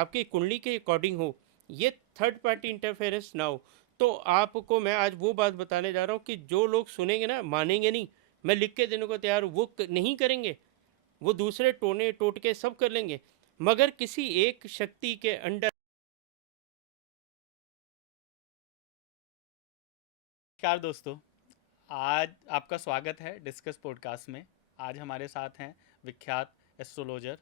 आपकी कुंडली के अकॉर्डिंग हो, ये थर्ड पार्टी इंटरफेरेंस ना हो। तो आपको मैं आज वो बात बताने जा रहा हूँ कि जो लोग सुनेंगे ना मानेंगे नहीं। मैं लिख के देने को तैयार हूँ, वो नहीं करेंगे। वो दूसरे टोने टोटके सब कर लेंगे, मगर किसी एक शक्ति के अंडर। नमस्कार दोस्तों। आज आपका स्वागत है डिस्कस पॉडकास्ट में। आज हमारे साथ हैं विख्यात एस्ट्रोलॉजर,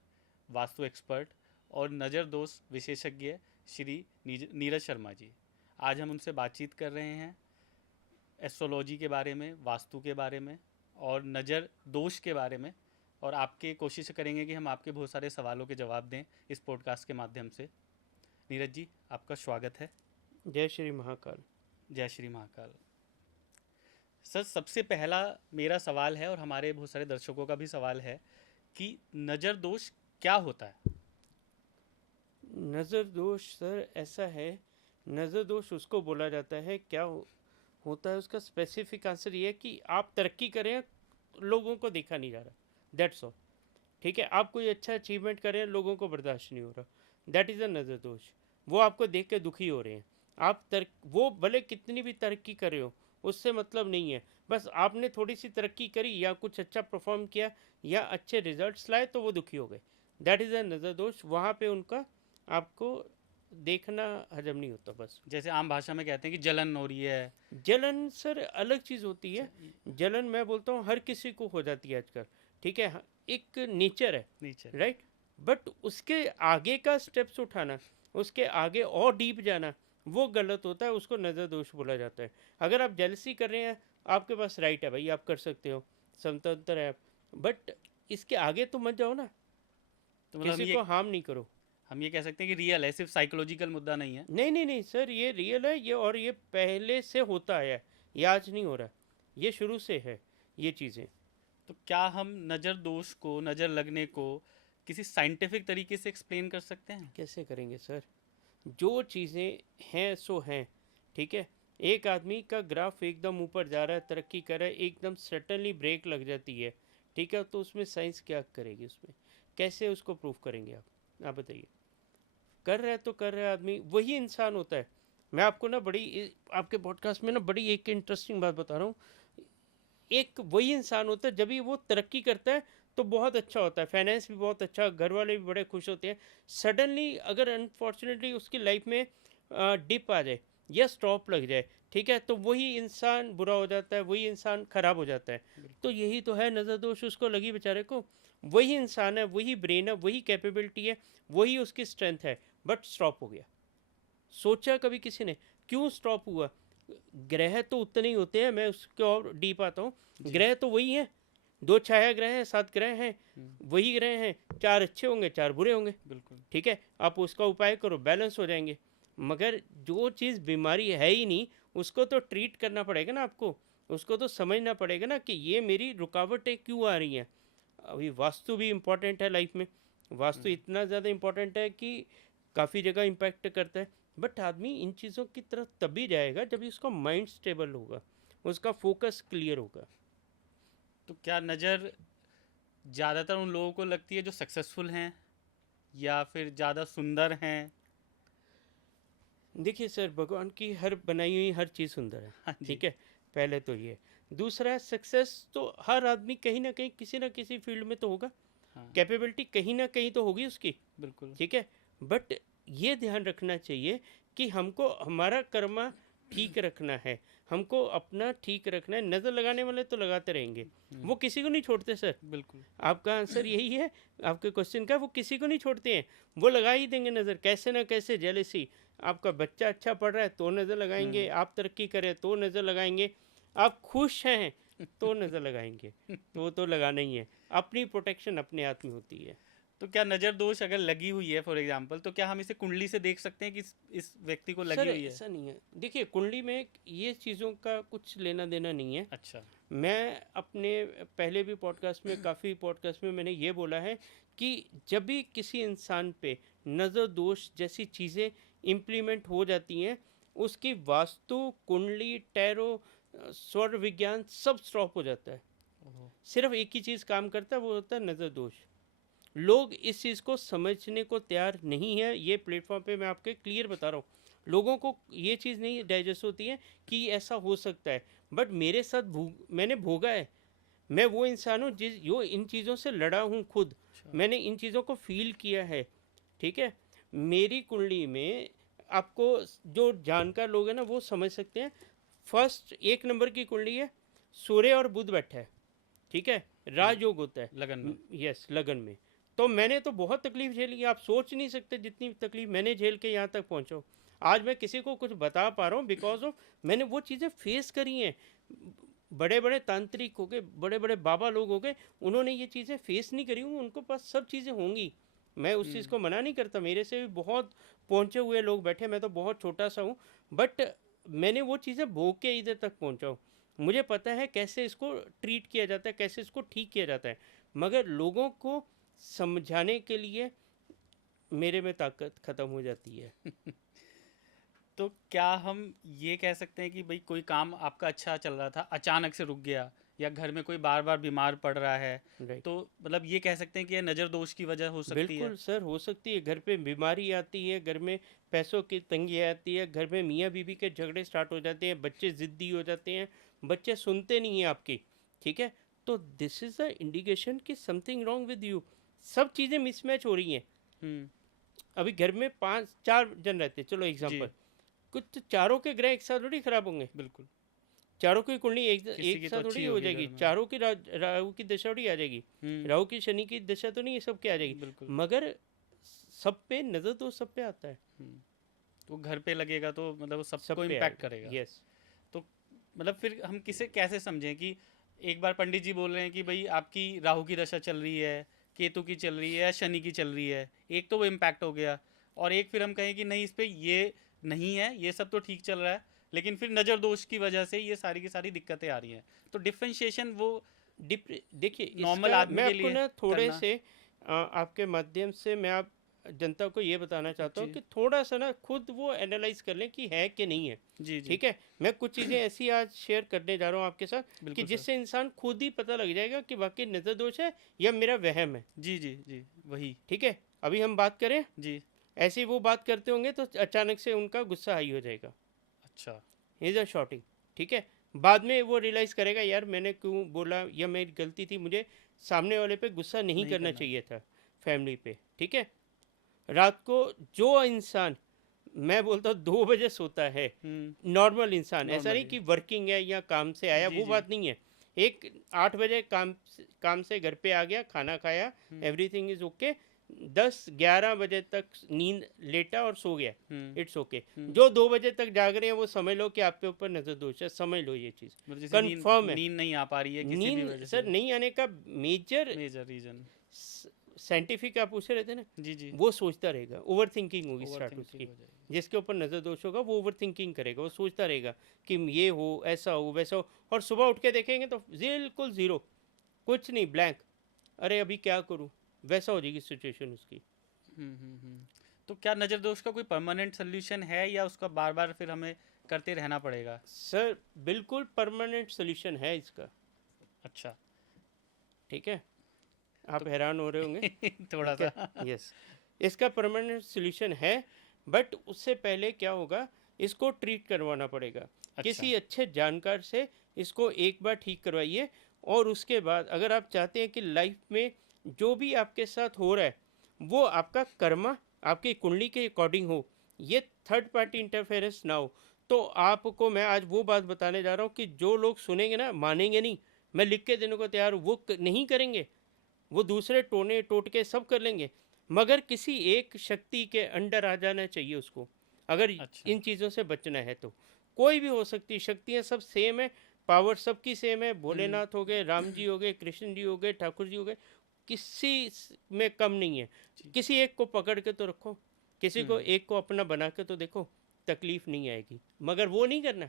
वास्तु एक्सपर्ट और नज़र दोष विशेषज्ञ श्री नीरज शर्मा जी। आज हम उनसे बातचीत कर रहे हैं एस्ट्रोलॉजी के बारे में, वास्तु के बारे में और नज़र दोष के बारे में। और आपके कोशिश करेंगे कि हम आपके बहुत सारे सवालों के जवाब दें इस पॉडकास्ट के माध्यम से। नीरज जी, आपका स्वागत है। जय श्री महाकाल। जय श्री महाकाल। सर, सबसे पहला मेरा सवाल है और हमारे बहुत सारे दर्शकों का भी सवाल है कि नज़र दोष क्या होता है? नज़र दोष सर ऐसा है, नज़र दोष उसको बोला जाता है, क्या होता है उसका स्पेसिफिक आंसर ये है कि आप तरक्की करें, लोगों को देखा नहीं जा रहा, दैट्स ऑल। ठीक है, आप कोई अच्छा अचीवमेंट करें, लोगों को बर्दाश्त नहीं हो रहा, दैट इज़ अ नज़र दोष। वो आपको देख के दुखी हो रहे हैं। वो भले कितनी भी तरक्की कर रहे हो, उससे मतलब नहीं है। बस आपने थोड़ी सी तरक्की करी या कुछ अच्छा परफॉर्म किया या अच्छे रिजल्ट्स लाए तो वो दुखी हो गए, दैट इज़ अ नज़र दोष। वहाँ पे उनका आपको देखना हजम नहीं होता बस। जैसे आम भाषा में कहते हैं कि जलन हो रही है। जलन सर अलग चीज़ होती अच्छा, है। जलन मैं बोलता हूँ हर किसी को हो जाती है आजकल। ठीक है, एक नेचर है, नीचे। राइट। बट उसके आगे का स्टेप्स उठाना, उसके आगे और डीप जाना, वो गलत होता है, उसको नज़र दोष बोला जाता है। अगर आप जेलसी कर रहे हैं, आपके पास राइट है भाई, आप कर सकते हो, स्वतंत्र है आप। बट इसके आगे तो मत जाओ ना, तो मतलब किसी को हार्म नहीं करो। हम ये कह सकते हैं कि रियल है, सिर्फ साइकोलॉजिकल मुद्दा नहीं है। नहीं नहीं नहीं सर, ये रियल है ये, और ये पहले से होता है, ये आज नहीं हो रहा, ये शुरू से है ये चीज़ें। तो क्या हम नज़र दोष को, नज़र लगने को किसी साइंटिफिक तरीके से एक्सप्लेन कर सकते हैं? कैसे करेंगे सर, जो चीज़ें हैं सो हैं। ठीक है, एक आदमी का ग्राफ एकदम ऊपर जा रहा है, तरक्की कर रहा है, एकदम सडनली ब्रेक लग जाती है। ठीक है, तो उसमें साइंस क्या करेगी, उसमें कैसे उसको प्रूव करेंगे आप बताइए। कर रहा है तो कर रहा है आदमी, वही इंसान होता है। मैं आपको ना आपके पॉडकास्ट में ना बड़ी एक इंटरेस्टिंग बात बता रहा हूँ। एक वही इंसान होता है, जब भी वो तरक्की करता है तो बहुत अच्छा होता है, फाइनेंस भी बहुत अच्छा, घर वाले भी बड़े खुश होते हैं। सडनली अगर अनफॉर्चुनेटली उसकी लाइफ में डिप आ जाए या स्टॉप लग जाए, ठीक है, तो वही इंसान बुरा हो जाता है, वही इंसान खराब हो जाता है। तो यही तो है नज़र दोष, उसको लगी बेचारे को। वही इंसान है, वही ब्रेन है, वही कैपेबिलिटी है, वही उसकी स्ट्रेंथ है, बट स्टॉप हो गया। सोचा कभी किसी ने क्यों स्टॉप हुआ? ग्रह तो उतने ही होते हैं, मैं उसके और डीप आता हूँ। जी। ग्रह तो वही हैं, दो छाया ग्रह हैं, 7 ग्रह हैं, हम्म, वही ग्रह हैं। 4 अच्छे होंगे, 4 बुरे होंगे। बिल्कुल। ठीक है, आप उसका उपाय करो, बैलेंस हो जाएंगे। मगर जो चीज़ बीमारी है ही नहीं, उसको तो ट्रीट करना पड़ेगा ना आपको। उसको तो समझना पड़ेगा ना कि ये मेरी रुकावटें क्यों आ रही हैं। अभी वास्तु भी इम्पोर्टेंट है लाइफ में। वास्तु इतना ज़्यादा इम्पोर्टेंट है कि काफ़ी जगह इम्पैक्ट करता है। बट आदमी इन चीज़ों की तरफ तभी जाएगा जब उसका माइंड स्टेबल होगा, उसका फोकस क्लियर होगा। तो क्या नज़र ज़्यादातर उन लोगों को लगती है जो सक्सेसफुल हैं या फिर ज़्यादा सुंदर हैं? देखिए सर, भगवान की हर बनाई हुई हर चीज़ सुंदर है। हाँ जी। ठीक है, पहले तो ये। दूसरा, सक्सेस तो हर आदमी कहीं ना कहीं किसी ना किसी फील्ड में तो होगा, हाँ, कैपेबिलिटी कहीं ना कहीं तो होगी उसकी। बिल्कुल। ठीक है, बट ये ध्यान रखना चाहिए कि हमको हमारा कर्मा ठीक रखना है, हमको अपना ठीक रखना है। नज़र लगाने वाले तो लगाते रहेंगे, वो किसी को नहीं छोड़ते सर। बिल्कुल। आपका आंसर यही है आपके क्वेश्चन का, वो किसी को नहीं छोड़ते हैं, वो लगा ही देंगे नज़र, कैसे ना कैसे। जेलेसी, आपका बच्चा अच्छा पढ़ रहा है तो नज़र लगाएंगे, आप तरक्की करें तो नज़र लगाएंगे, आप खुश हैं तो नज़र लगाएंगे, तो वो तो लगाना ही है। अपनी प्रोटेक्शन अपने हाथ में होती है। तो क्या नज़र दोष अगर लगी हुई है फॉर एग्जांपल, तो क्या हम इसे कुंडली से देख सकते हैं कि इस व्यक्ति को लगी सर हुई है? ऐसा नहीं है, देखिए कुंडली में ये चीज़ों का कुछ लेना देना नहीं है। अच्छा। मैं अपने पहले भी पॉडकास्ट में, काफ़ी पॉडकास्ट में मैंने ये बोला है कि जब भी किसी इंसान पे नज़र दोष जैसी चीज़ें इम्प्लीमेंट हो जाती हैं, उसकी वास्तु, कुंडली, टैरो, स्वर विज्ञान सब स्टॉप हो जाता है। ओहो। सिर्फ एक ही चीज़ काम करता है, वो होता है नज़र दोष। लोग इस चीज़ को समझने को तैयार नहीं है। ये प्लेटफॉर्म पे मैं आपके क्लियर बता रहा हूँ, लोगों को ये चीज़ नहीं डाइजेस्ट होती है कि ऐसा हो सकता है। बट मेरे साथ मैंने भोगा है। मैं वो इंसान हूँ जिस जो इन चीज़ों से लड़ा हूँ खुद। अच्छा। मैंने इन चीज़ों को फील किया है, ठीक है। मेरी कुंडली में आपको जो जानकार लोग हैं ना वो समझ सकते हैं। फर्स्ट 1 नंबर की कुंडली है, सूर्य और बुध बैठा है, ठीक है, राजयोग होता है। लगन में। यस, लगन में। तो मैंने तो बहुत तकलीफ झेली, आप सोच नहीं सकते जितनी तकलीफ मैंने झेल के यहाँ तक पहुँचा हूँ। आज मैं किसी को कुछ बता पा रहा हूँ बिकॉज ऑफ मैंने वो चीज़ें फेस करी हैं। बड़े बड़े तांत्रिक हो गए, बड़े बड़े बाबा लोग हो गए, उन्होंने ये चीज़ें फेस नहीं करी हूँ, उनको पास सब चीज़ें होंगी। मैं उस चीज़ को मना नहीं करता, मेरे से भी बहुत पहुँचे हुए लोग बैठे, मैं तो बहुत छोटा सा हूँ। बट मैंने वो चीज़ें भोग के इधर तक पहुँचा हूँ। मुझे पता है कैसे इसको ट्रीट किया जाता है, कैसे इसको ठीक किया जाता है। मगर लोगों को समझाने के लिए मेरे में ताकत ख़त्म हो जाती है। तो क्या हम ये कह सकते हैं कि भाई कोई काम आपका अच्छा चल रहा था, अचानक से रुक गया, या घर में कोई बार बार बीमार पड़ रहा है, राइट। तो मतलब ये कह सकते हैं कि ये नज़र दोष की वजह हो सकती है? बिल्कुल सर, हो सकती है। घर पे बीमारी आती है, घर में पैसों की तंगी आती है, घर में मियाँ बीवी के झगड़े स्टार्ट हो जाते हैं, बच्चे ज़िद्दी हो जाते हैं, बच्चे सुनते नहीं हैं आपकी, ठीक है। तो दिस इज़ द इंडिकेशन कि समथिंग रॉन्ग विद यू। सब चीज़ें मिसमैच हो रही हैं। हम्म। अभी घर में 5-4 जन रहते हैं, चलो जी। एग्जांपल, कुछ तो चारों के ग्रह एक साथ थोड़ी खराब होंगे। बिल्कुल। चारों की कुंडली एक किसी एक की तो साथ थोड़ी अच्छी हो होगी घर जाएगी। में। चारों की राहु की दशा थोड़ी आ जाएगी। हम्म। राहु की शनि की दशा तो नहीं है, सबके आ जाएगी। बिल्कुल। मगर सब पे नजर तो सब पे आता है। हम्म। तो घर पे लगेगा तो मतलब वो सब सबको पे इम्पैक्ट आएगा। करेगा। यस। तो मतलब फिर हम किसे कैसे समझें कि एक बार पंडित जी बोल रहे हैं कि भाई आपकी राहु की दशा चल रही है, केतु की चल रही है, या शनि की चल रही है, एक तो वो इम्पैक्ट हो गया, और एक फिर हम कहें कि नहीं, इस पे ये नहीं है, ये सब तो ठीक चल रहा है, लेकिन फिर नज़र दोष की वजह से ये सारी की सारी दिक्कतें आ रही हैं। तो डिफ्रेंशिएशन वो देखिए, नॉर्मल इसका मैं आदमी के आपको लिए ना थोड़े करना। से आपके माध्यम से मैं आप जनता को ये बताना चाहता हूँ जी। कि थोड़ा सा ना खुद वो एनालाइज कर लें कि है कि नहीं है। जी। जी। ठीक है, मैं कुछ चीज़ें ऐसी आज शेयर करने जा रहा हूँ आपके साथ कि बिल्कुल सर। जिससे इंसान खुद ही पता लग जाएगा कि वाकई नज़र दोष है या मेरा वहम है। जी। जी। जी। वही। ठीक है, अभी हम बात करें, जी। ऐसे ही वो बात करते होंगे तो अचानक से उनका गुस्सा हाई हो जाएगा। अच्छा। इज अ शॉटिंग, ठीक है। बाद में वो रियलाइज़ करेगा यार मैंने क्यों बोला, या मेरी गलती थी, मुझे सामने वाले पे गुस्सा नहीं नहीं करना करना चाहिए था, फैमिली पे, ठीक है। रात को जो इंसान, मैं बोलता हूँ 2 बजे सोता है, हम्म। नॉर्मल इंसान, ऐसा नहीं नॉर्मली। कि वर्किंग है या काम से आया, जी। वो जी। बात नहीं है। एक 8 बजे काम से घर पे आ गया, खाना खाया, हम्म। एवरीथिंग इज ओके, 10-11 बजे तक नींद लेटा और सो गया, हम्म। It's okay. हम्म। जो 2 बजे तक जाग रहे हैं वो समझ लो कि आपके ऊपर नजर दोष है, समझ लो ये चीज़ मतलब जैसे नींद कंफर्म है। नींद नहीं आ पा रही है किसी भी नींद वजह सर से। नहीं आने का मेजर मेजर रीजन। साइंटिफिक आप पूछे रहते हैं ना, जी। जी। वो सोचता रहेगा, ओवर थिंकिंग होगी ओवर स्टार्ट थिंकिंग उसकी। हो जाएगी। जिसके ऊपर नज़र दोष होगा वो ओवर थिंकिंग करेगा, वो सोचता रहेगा कि ये हो, ऐसा हो, वैसा हो, और सुबह उठ के देखेंगे तो बिल्कुल ज़ीरो, कुछ नहीं, ब्लैंक। अरे अभी क्या करूँ, वैसा हो जाएगी सिचुएशन उसकी। तो क्या नज़र दोष का कोई परमानेंट सोल्यूशन है, या उसका बार बार फिर हमें करते रहना पड़ेगा? सर बिल्कुल परमानेंट सोल्यूशन है इसका, अच्छा। ठीक है। तो आप हैरान हो रहे होंगे, थोड़ा ठीक है। सा। यस, इसका परमानेंट सोल्यूशन है। बट उससे पहले क्या होगा, इसको ट्रीट करवाना पड़ेगा अच्छा। किसी अच्छे जानकार से। इसको एक बार ठीक करवाइए, और उसके बाद अगर आप चाहते हैं कि लाइफ में जो भी आपके साथ हो रहा है वो आपका कर्मा, आपकी कुंडली के अकॉर्डिंग हो, ये थर्ड पार्टी इंटरफेरेंस ना हो, तो आपको मैं आज वो बात बताने जा रहा हूँ कि जो लोग सुनेंगे ना, मानेंगे नहीं, मैं लिख के देने को तैयार हूँ, वो नहीं करेंगे। वो दूसरे टोने टोटके सब कर लेंगे, मगर किसी एक शक्ति के अंडर आ जाना चाहिए उसको, अगर अच्छा। इन चीज़ों से बचना है तो। कोई भी हो सकती, शक्तियाँ सब सेम है, पावर सबकी सेम है, हम्म। भोलेनाथ हो गए, राम जी हो गए, कृष्ण जी हो गए, ठाकुर जी हो गए, किसी में कम नहीं है। जी। किसी एक को पकड़ के तो रखो, किसी को हम्म। एक को अपना बना के तो देखो, तकलीफ नहीं आएगी। मगर वो नहीं करना,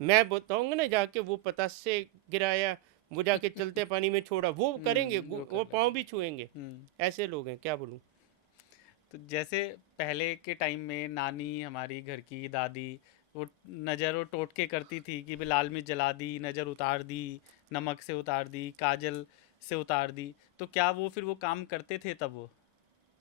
मैं बताऊंगा ना जाके वो पतास से गिराया, वो जाके चलते पानी में छोड़ा, वो करेंगे, वो कर वो पाँव लेंगे। भी छुएंगे। हम्म। ऐसे लोग हैं, क्या बोलूँ। तो जैसे पहले के टाइम में नानी हमारी घर की दादी, वो नज़र और टोटके करती थी कि भाई लाल मिर्च जला दी, नज़र उतार दी, नमक से उतार दी, काजल से उतार दी, तो क्या वो फिर वो काम करते थे तब वो?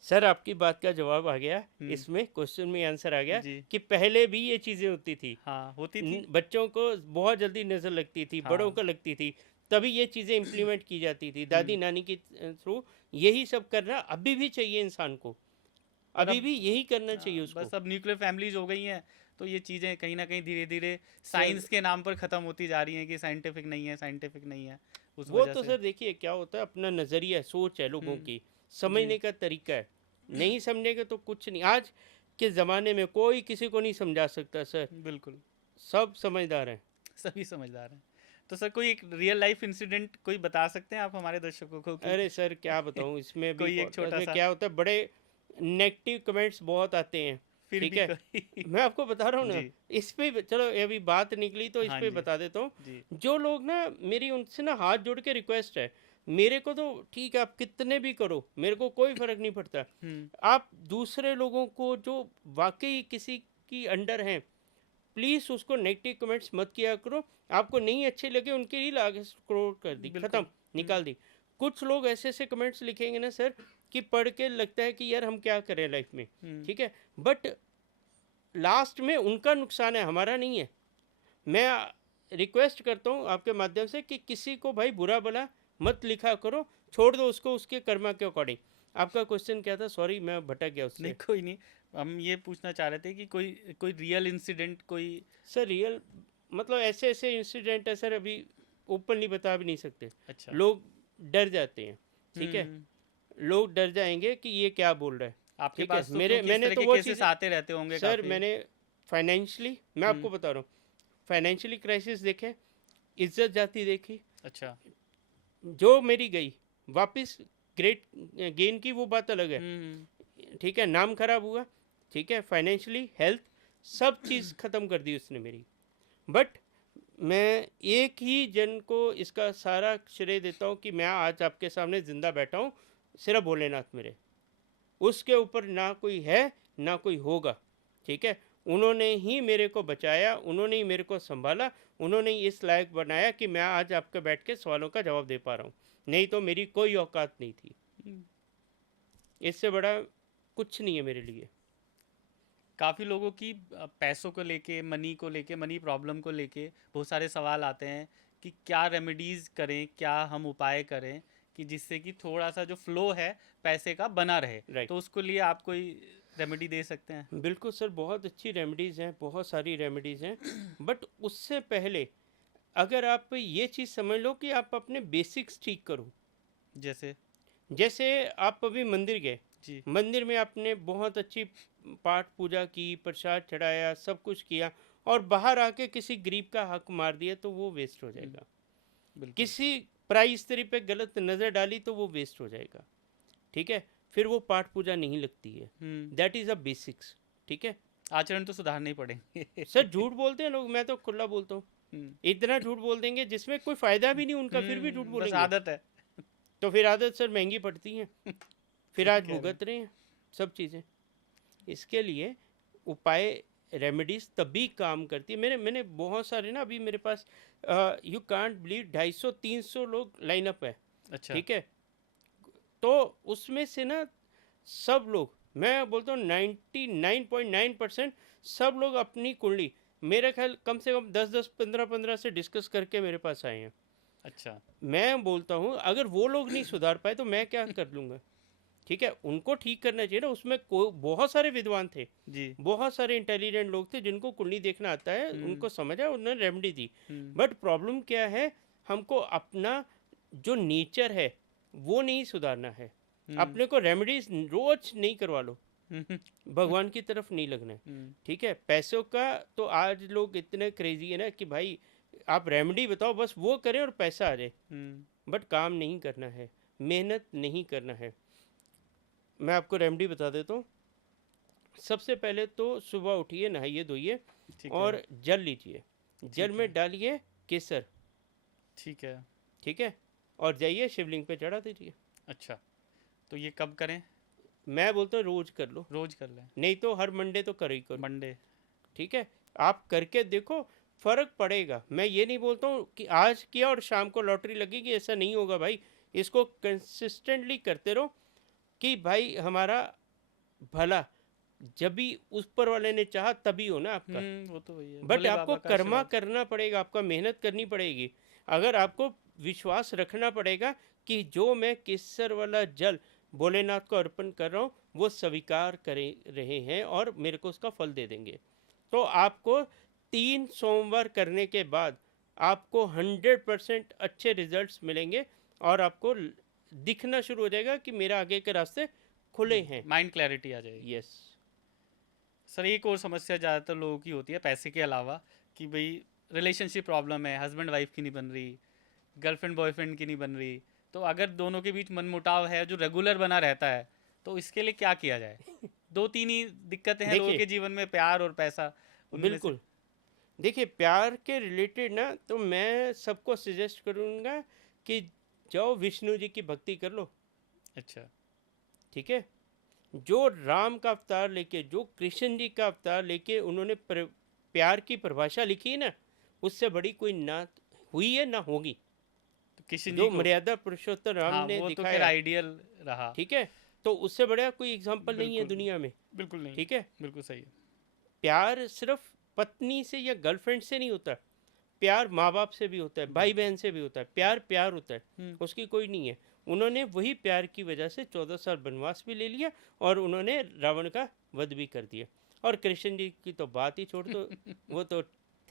सर आपकी बात का जवाब आ गया, हम्म। इसमें क्वेश्चन में आंसर आ गया जी। कि पहले भी ये चीज़ें होती थी। हाँ, होती थी। बच्चों को बहुत जल्दी नज़र लगती थी, बड़ों हाँ। को लगती थी, तभी ये चीज़ें इम्प्लीमेंट की जाती थी दादी हम्म। नानी के थ्रू। यही सब करना अभी भी चाहिए इंसान को, पर अभी अब भी यही करना चाहिए उसको। बस अब न्यूक्लियर फैमिलीज हो गई हैं, तो ये चीज़ें कहीं ना कहीं धीरे धीरे सर साइंस के नाम पर ख़त्म होती जा रही हैं कि साइंटिफिक नहीं है, साइंटिफिक नहीं है, उस वो वजह तो से। सर देखिए क्या होता है, अपना नज़रिया सोच है लोगों हम्म। की, जी। समझने का तरीका है। नहीं समझेंगे तो कुछ नहीं। आज के ज़माने में कोई किसी को नहीं समझा सकता सर, बिल्कुल। सब समझदार हैं। सभी समझदार हैं। तो सर कोई एक रियल लाइफ इंसिडेंट कोई बता सकते हैं आप हमारे दर्शकों को कि अरे सर क्या बताऊं, इसमें भी कोई एक पॉडकास्ट छोटा में सा, क्या होता है, बड़े नेगेटिव कमेंट्स बहुत आते हैं। फिर ठीक भी है, कोई। मैं आपको बता रहा हूँ ना, जी। इस पे चलो ये अभी बात निकली तो इस हाँ पे जी। बता देता हूँ। जी। जो लोग ना, मेरी उनसे ना हाथ जोड़ के रिक्वेस्ट है, मेरे को तो ठीक है आप कितने भी करो, मेरे को कोई फर्क नहीं पड़ता। हम्म। आप दूसरे लोगों को जो वाकई किसी की अंडर हैं, प्लीज़ उसको नेगेटिव कमेंट्स मत किया करो। आपको नहीं अच्छे लगे उनकी रील आगे स्क्रॉल कर दी, ख़त्म, बिल्कुल। निकाल दी। कुछ लोग ऐसे ऐसे कमेंट्स लिखेंगे ना सर कि पढ़ के लगता है कि यार हम क्या करें लाइफ में। हम्म। ठीक है, बट लास्ट में उनका नुकसान है, हमारा नहीं है। मैं रिक्वेस्ट करता हूँ आपके माध्यम से कि किसी को भाई बुरा भला मत लिखा करो, छोड़ दो उसको उसके कर्मा के अकॉर्डिंग। आपका क्वेश्चन क्या था, सॉरी मैं भटक गया नहीं, उससे। कोई नहीं। हम ये पूछना चाह रहे थे कि कोई कोई रियल इंसिडेंट कोई। सर रियल मतलब ऐसे ऐसे इंसिडेंट है सर, अभी ओपनली बता भी नहीं सकते। अच्छा। लोग डर जाते हैं। ठीक है, हम्म। लोग डर जाएंगे कि ये क्या बोल रहा है। आपके ठीक है, पास तो मेरे क्योंकि इस मैंने तरह तो के वो केसेस चीज़, आते रहते होंगे सर काफ़ी। मैंने फाइनेंशियली, मैं आपको हम्म। बता रहा हूँ, फाइनेंशियली क्राइसिस देखे, इज्जत जाती देखी। अच्छा। जो मेरी गई वापस ग्रेट गेन की वो बात अलग है। हम्म। ठीक है, नाम खराब हुआ। ठीक है, फाइनेंशियली, हेल्थ, सब चीज़ ख़त्म कर दी उसने मेरी। बट मैं एक ही जन को इसका सारा श्रेय देता हूँ कि मैं आज आपके सामने ज़िंदा बैठा हूँ, सिर्फ भोलेनाथ मेरे। उसके ऊपर ना कोई है ना कोई होगा। ठीक है, उन्होंने ही मेरे को बचाया, उन्होंने ही मेरे को संभाला, उन्होंने ही इस लायक बनाया कि मैं आज आपके बैठ के सवालों का जवाब दे पा रहा हूँ। नहीं तो मेरी कोई औकात नहीं थी। इससे बड़ा कुछ नहीं है मेरे लिए। काफ़ी लोगों की पैसों को लेके, मनी प्रॉब्लम को लेके बहुत सारे सवाल आते हैं कि क्या रेमेडीज़ करें, क्या हम उपाय करें कि जिससे कि थोड़ा सा जो फ्लो है पैसे का बना रहे। राइट, तो उसको लिए आप कोई रेमेडी दे सकते हैं? बिल्कुल सर, बहुत अच्छी रेमेडीज़ हैं, बहुत सारी रेमेडीज़ हैं। बट उससे पहले अगर आप ये चीज़ समझ लो कि आप अपने बेसिक्स ठीक करो। जैसे? जैसे आप अभी मंदिर गए, जी। मंदिर में आपने बहुत अच्छी पाठ पूजा की, प्रसाद चढ़ाया, सब कुछ किया, और बाहर आके किसी गरीब का हक मार दिया तो वो वेस्ट हो जाएगा। बिल्कुल। किसी प्राइज स्त्री पे गलत नज़र डाली तो वो वेस्ट हो जाएगा। ठीक है, फिर वो पाठ पूजा नहीं लगती है। Hmm. That is a basics. ठीक है आचरण तो सुधारने ही पड़ेंगे। सर, झूठ बोलते हैं लोग, मैं तो खुला बोलता हूँ। हम्म। इतना झूठ बोल देंगे जिसमें कोई फ़ायदा भी नहीं उनका, फिर भी झूठ बस बोलेंगे। आदत है। तो फिर आदत सर महंगी पड़ती है, फिर सही आज कह रहे हैं। भुगत रहे हैं सब चीज़ें। इसके लिए उपाय, रेमेडीज तभी काम करती है। मैंने मैंने बहुत सारे ना, अभी मेरे पास यू कांट बिलीव 250-300 लोग लाइनअप है। अच्छा। ठीक है, तो उसमें से ना सब लोग, मैं बोलता हूँ 99.9% सब लोग अपनी कुंडली, मेरे ख्याल कम से कम 10-10, 15-15 से डिस्कस करके मेरे पास आए हैं। अच्छा। मैं बोलता हूँ अगर वो लोग नहीं सुधार पाए तो मैं क्या कर लूँगा। ठीक है, उनको ठीक करना चाहिए ना। उसमें बहुत सारे विद्वान थे, जी। बहुत सारे इंटेलिजेंट लोग थे जिनको कुंडली देखना आता है, हम्म। उनको समझ आया, उन्होंने remedy the. Hmm. But problem क्या है, हमको अपना जो नेचर है वो नहीं सुधारना है। हम्म। अपने को रेमेडीज रोज नहीं करवा लो, हम्म। भगवान की तरफ नहीं लगना है। हम्म। ठीक है, पैसों का तो आज लोग इतने क्रेजी है ना कि भाई आप रेमेडी बताओ, बस वो करें और पैसा आ जाए। हम्म। बट काम नहीं करना है, मेहनत नहीं करना है। मैं आपको रेमेडी बता देता हूँ। सबसे पहले तो सुबह उठिए, नहाइए धोइए ठीक है। और जल लीजिए, जल ठीक में है। डालिए केसर। ठीक है। ठीक है, और जाइए शिवलिंग पे चढ़ा दीजिए। अच्छा, तो ये कब करें? मैं बोलता हूँ रोज कर लो, रोज कर लें? नहीं तो हर मंडे तो कर ही करो। मंडे? ठीक है, आप करके देखो, फर्क पड़ेगा। मैं ये नहीं बोलता हूँ कि आज किया और शाम को लॉटरी लगेगी, ऐसा नहीं होगा भाई। इसको कंसिस्टेंटली करते रहो कि भाई हमारा भला जब भी ऊपर वाले ने चाहा तभी हो ना आपका। वो तो वही है, बट भोले आपको बाबा का कर्मा आशीर्वाद। करना पड़ेगा, आपका मेहनत करनी पड़ेगी। अगर आपको विश्वास रखना पड़ेगा कि जो मैं केसर वाला जल भोलेनाथ को अर्पण कर रहा हूँ वो स्वीकार करे रहे हैं और मेरे को उसका फल दे देंगे। तो आपको 3 सोमवार करने के बाद आपको 100% अच्छे रिजल्ट्स मिलेंगे और आपको दिखना शुरू हो जाएगा कि मेरा आगे के रास्ते खुले हैं। माइंड क्लैरिटी आ जाएगी। यस। सर एक और समस्या ज़्यादातर लोगों की होती है पैसे के अलावा, कि भाई रिलेशनशिप प्रॉब्लम है, हस्बैंड वाइफ की नहीं बन रही, गर्लफ्रेंड बॉयफ्रेंड की नहीं बन रही। तो अगर दोनों के बीच मनमुटाव है जो रेगुलर बना रहता है, तो इसके लिए क्या किया जाए? दो तीन ही दिक्कतें हैं लोगों देखिए के जीवन में, प्यार और पैसा, उनमें से। बिल्कुल, देखिए प्यार के रिलेटेड ना तो मैं सबको सजेस्ट करूँगा कि जाओ विष्णु जी की भक्ति कर लो। अच्छा। ठीक है, जो राम का अवतार लेके, जो कृष्ण जी का अवतार लेके उन्होंने प्यार की परिभाषा लिखी है ना, उससे बड़ी कोई ना हुई है ना होगी। तो किशन जी जो को, मर्यादा पुरुषोत्तम राम हाँ ने वो तो खैर दिखाया है, आइडियल रहा। ठीक है, तो उससे बड़ा कोई एग्जाम्पल नहीं है बिल्कुल, दुनिया में। बिल्कुल नहीं, ठीक है, बिल्कुल सही है। प्यार सिर्फ पत्नी से या गर्लफ्रेंड से नहीं होता, प्यार माँ बाप से भी होता है, भाई बिल्कुल। बहन से भी होता है। प्यार प्यार होता है, हम्म। उसकी कोई नहीं है। उन्होंने वही प्यार की वजह से 14 साल वनवास भी ले लिया और उन्होंने रावण का वध भी कर दिया। और कृष्ण जी की तो बात ही छोड़ दो, वो तो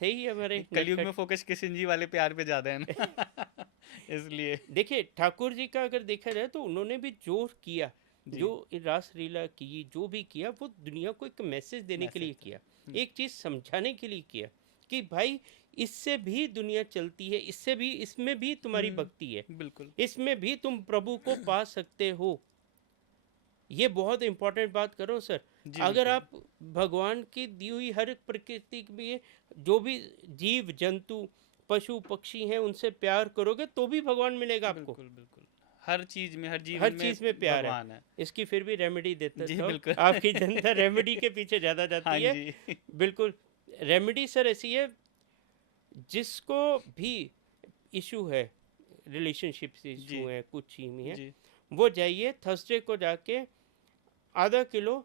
थे ही हमारे कलयुग में नटखट। फोकस किशन जी वाले प्यार पे ज्यादा है ना। इसलिए। देखिए ठाकुर जी का अगर देखा जाए तो उन्होंने भी जो किया, जी। जो रासलीला की, जो भी किया वो दुनिया को एक मैसेज देने के लिए मैसेज किया, था। एक चीज़ समझाने के लिए किया कि भाई इससे भी दुनिया चलती है, इससे भी, इसमें भी तुम्हारी भक्ति है, बिल्कुल। इसमें भी तुम प्रभु को पा सकते हो। ये बहुत इंपॉर्टेंट बात करो सर। जी अगर बिल्कुल। आप भगवान की दी हुई हर एक प्रकृति में जो भी जीव जंतु पशु पक्षी हैं उनसे प्यार करोगे तो भी भगवान मिलेगा आपको। बिल्कुल बिल्कुल। हर चीज में, हर जीवन हर में चीज़ में प्यार है। भगवान है। इसकी फिर भी रेमेडी देते जी तो बिल्कुल। आपकी जनता रेमेडी के पीछे ज़्यादा हाँ जाती है। जी। बिल्कुल, रेमेडी सर ऐसी है, जिसको भी इशू है, रिलेशनशिप से जी इशू है, कुछ चीज में है, जी। वो जाइए थर्सडे को जाके आधा किलो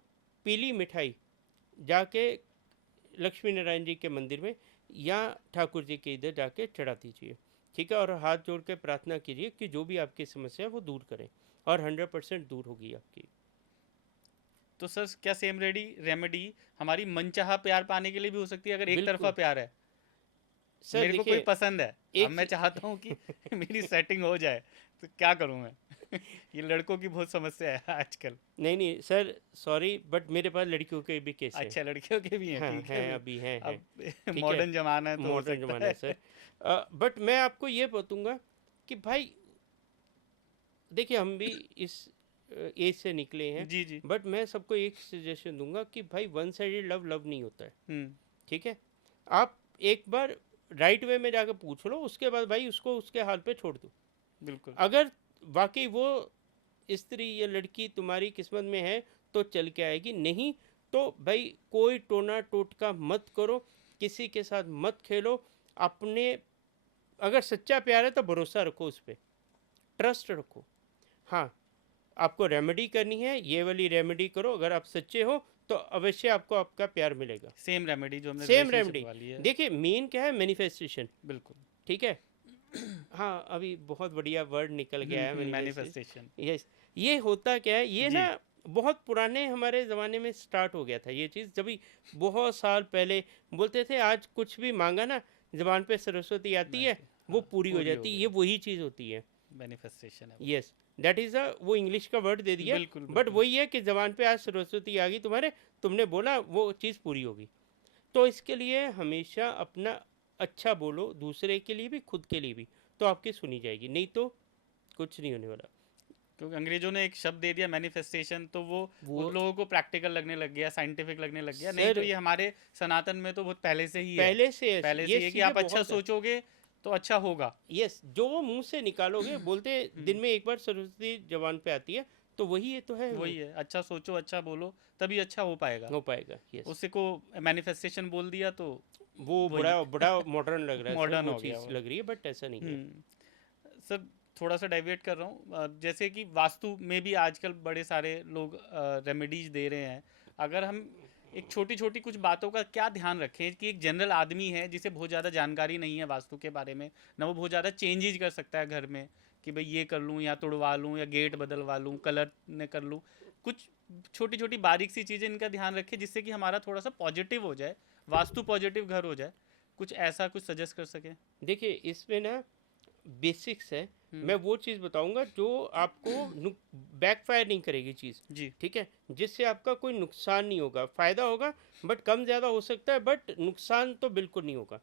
पीली मिठाई जाके लक्ष्मी नारायण जी के मंदिर में या ठाकुर जी के इधर जाके चढ़ा दीजिए। ठीक है, और हाथ जोड़ के प्रार्थना कीजिए कि जो भी आपकी समस्या है वो दूर करें, और 100% दूर होगी आपकी। तो सर क्या सेम रेमेडी हमारी मनचाहा प्यार पाने के लिए भी हो सकती है, अगर एक तरफा बिल्कुल प्यार है? सर, मेरे को कोई देखिए पसंद है, अब एक मैं चाहता हूँ कि मेरी सेटिंग हो जाए, तो क्या करूँ मैं? ये लड़कों की बहुत समस्या है आजकल। नहीं नहीं सर, सॉरी बट मेरे पास लड़कियों के भी केस हैं। अच्छा, लड़कियों के भी हैं, हाँ ठीक है हैं, फिर। अभी हैं। अब ठीक है, मॉडर्न जमाना है तो हो मॉडर्न सकता ज़माना है है। सर। बट मैं आपको ये बताऊंगा कि भाई देखिए हम भी इस एज से निकले हैं, जी जी। बट मैं सबको एक सजेशन दूंगा कि भाई वन साइडेड लव लव नहीं होता है। हम्म। ठीक है, आप एक बार राइट वे में जाकर पूछ लो, उसके बाद भाई उसको उसके हाल पे छोड़ दो। बिल्कुल। अगर वाकई वो स्त्री या लड़की तुम्हारी किस्मत में है तो चल के आएगी, नहीं तो भाई कोई टोना टोटका मत करो, किसी के साथ मत खेलो। अपने, अगर सच्चा प्यार है तो भरोसा रखो, उस पर ट्रस्ट रखो। हाँ, आपको रेमेडी करनी है, ये वाली रेमेडी करो, अगर आप सच्चे हो तो अवश्य आपको आपका प्यार मिलेगा। सेम रेमेडी जो हमने सेम रिलेशनशिप रेमेडी। वाली है। देखिए मेन क्या है, मैनिफेस्टेशन। बिल्कुल। ठीक है, हाँ अभी बहुत बढ़िया वर्ड निकल गया है, मैनिफेस्टेशन। मैनिफेस्टेशन। यस, ये होता क्या है, ये ना जी। बहुत पुराने हमारे ज़माने में स्टार्ट हो गया था ये चीज़, जब बहुत साल पहले बोलते थे आज कुछ भी मांगा ना, जबान पे सरस्वती आती है, वो हाँ, पूरी हो पूरी हो जाती है, ये गई। वही चीज़ होती है। मैनिफेस्टेशन है वो। यस, दैट इज़ अ, वो इंग्लिश का वर्ड दे दिया, बिल्कुल बट बिल्कुल। वही है कि जबान पे आज सरस्वती आ गई तुम्हारे, तुमने बोला वो चीज़ पूरी होगी। तो इसके लिए हमेशा अपना अच्छा बोलो, दूसरे के लिए भी खुद के लिए भी, तो आपकी सुनी जाएगी, नहीं तो कुछ नहीं होने वाला। क्योंकि अंग्रेजों ने एक शब्द दे दिया मैनिफेस्टेशन, तो वो वो उन लोगों को प्रैक्टिकल लगने लग गया, साइंटिफिक लगने लग गया। नहीं तो सर ये हमारे सनातन में तो बहुत पहले से ही है। पहले से पहले ये से ही है कि चीज़ें आप अच्छा बहुत है। सोचोगे तो अच्छा होगा। यस, जो वो मुंह से निकालोगे, बोलते दिन में एक बार सरस्वती जबान पे आती है, तो वही ये तो है, वो वही है, अच्छा सोचो अच्छा बोलो तभी अच्छा हो पाएगा। हो पाएगा। यस, उसी को मैनिफेस्टेशन बोल दिया तो वो वही बड़ा बड़ा मॉडर्न लग रहा है सर, मॉडर्न वो हो गया चीज़ वो। लग रही है, बट ऐसा नहीं है। सर थोड़ा सा डाइवर्ट कर रहा हूँ, जैसे कि वास्तु में भी आजकल बड़े सारे लोग रेमेडीज दे रहे हैं। अगर हम एक छोटी छोटी कुछ बातों का क्या ध्यान रखें कि एक जनरल आदमी है जिसे बहुत ज़्यादा जानकारी नहीं है वास्तु के बारे में, ना वो बहुत ज़्यादा चेंजेज कर सकता है घर में, कि भाई ये कर लूँ या तोड़वा लूँ या गेट बदलवा लूँ, कलर ने कर लूँ, कुछ छोटी छोटी बारीक सी चीज़ें इनका ध्यान रखें जिससे कि हमारा थोड़ा सा पॉजिटिव हो जाए, वास्तु पॉजिटिव घर हो जाए। कुछ ऐसा कुछ सजेस्ट कर सके? देखिए इसमें ना बेसिक्स है। हम्म। मैं वो चीज़ बताऊंगा जो आपको बैकफायर नहीं करेगी चीज़। जी। ठीक है, जिससे आपका कोई नुकसान नहीं होगा, फ़ायदा होगा बट कम ज़्यादा हो सकता है, बट नुकसान तो बिल्कुल नहीं होगा।